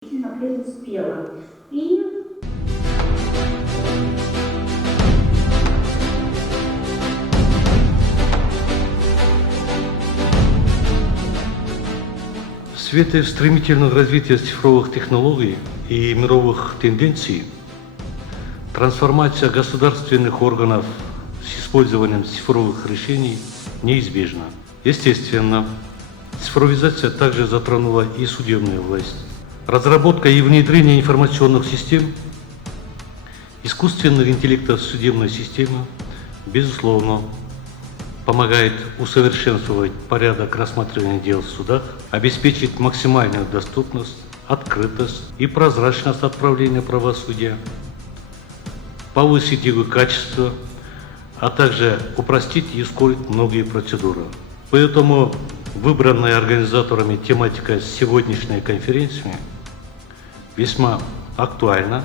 преуспела. И В свете стремительного развития цифровых технологий и мировых тенденций, трансформация государственных органов с использованием цифровых решений неизбежна. Естественно, цифровизация также затронула и судебную власть. Разработка и внедрение информационных систем, искусственного интеллекта в судебную систему, безусловно, помогает усовершенствовать порядок рассматривания дел в судах, обеспечить максимальную доступность, открытость и прозрачность отправления правосудия, повысить его качество, а также упростить и ускорить многие процедуры. Поэтому выбранная организаторами тематика сегодняшней конференции весьма актуальна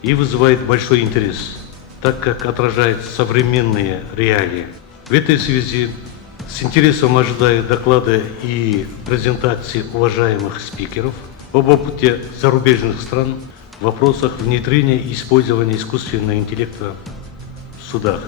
и вызывает большой интерес, так как отражает современные реалии. В этой связи с интересом ожидаю доклады и презентации уважаемых спикеров об опыте зарубежных стран в вопросах внедрения и использования искусственного интеллекта в судах.